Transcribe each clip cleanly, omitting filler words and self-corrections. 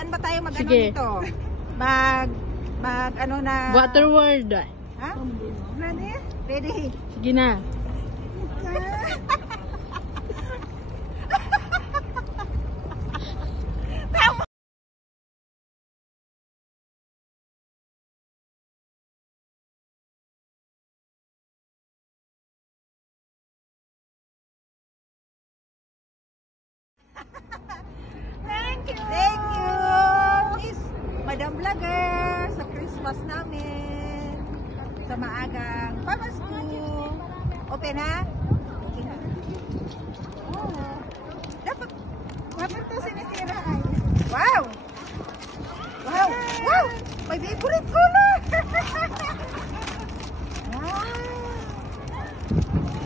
Saan ba tayo mag-ano Sige. dito? Mag ano na... Water world. Ha? Ready? Ready. Sige na. Thank you! Thank you! Miss Madam Vlogger sa Christmas namin. Sa maagang pamasko. Open ha? Okay na. Oh. Dapat to sinisira ay. Wow! Wow! Wow! My favorite color! Wow!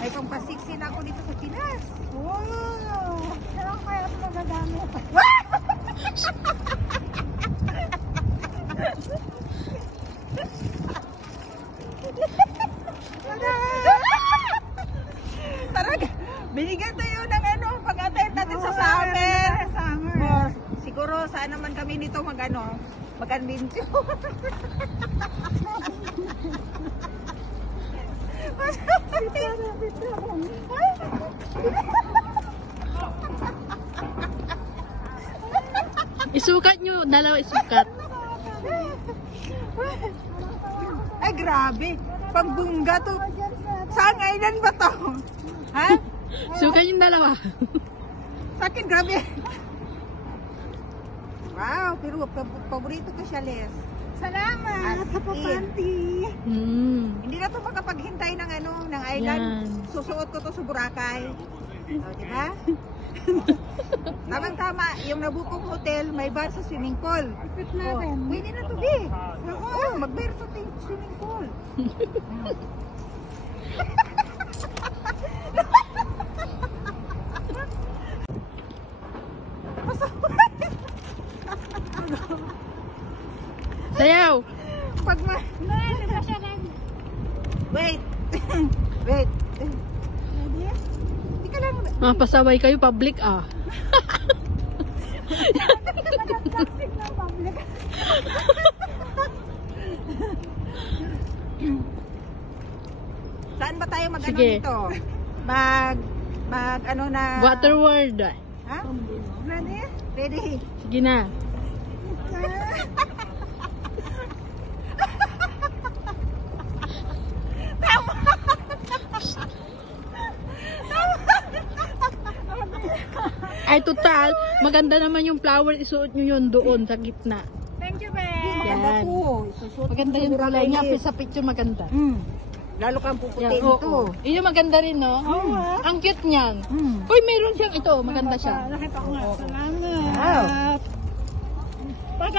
Ay pampasiksin ako dito sa Pinas. Wow! Saan kaya ito magagamit? Talaga, binigyan tayo ng ano, pag-attend natin sa summer. Oh, siguro saan naman kami nito mag-convention. Isukat nyo. Dalawa isukat. Ay grabe, pagbungga to. Saan kailan ba to? Ha? Sukat yung dalawa. Sa akin, grabe. Wow, pero paborito ko siya, Les. Salamat, Kapapanti. Hindi na to makapaghintay ng ng island. Yan. Susuot ko to sa Boracay. O, diba? Tamang-tama, yung nabukong hotel, may bar sa swimming pool. Ipit natin. Oh, pwede na to, Bi. Oo, mag-bar sa swimming pool. Sayaw. Pag Wait. Wait. Ready? Tika lang. Pasaway kayo public ah. Nag-plastic ng public. Saan ba tayo mag-ano Sige. dito? Mag ano na... Water world. Ha? Ready? Ready. Sige na. Ay total, maganda naman yung flower, isuot nyo yun doon sa gitna. Thank you, Ben. Maganda Yan. to. Isusot Maganda ko sa yung kulay Boracay. niya, sa picture maganda. Lalo kang puputi Yan, nito. oo. Yun yung maganda rin, no? Ang cute niyan. Uy, mayroon siyang ito, maganda siya. Nakita ko nga. Salamat. Wow.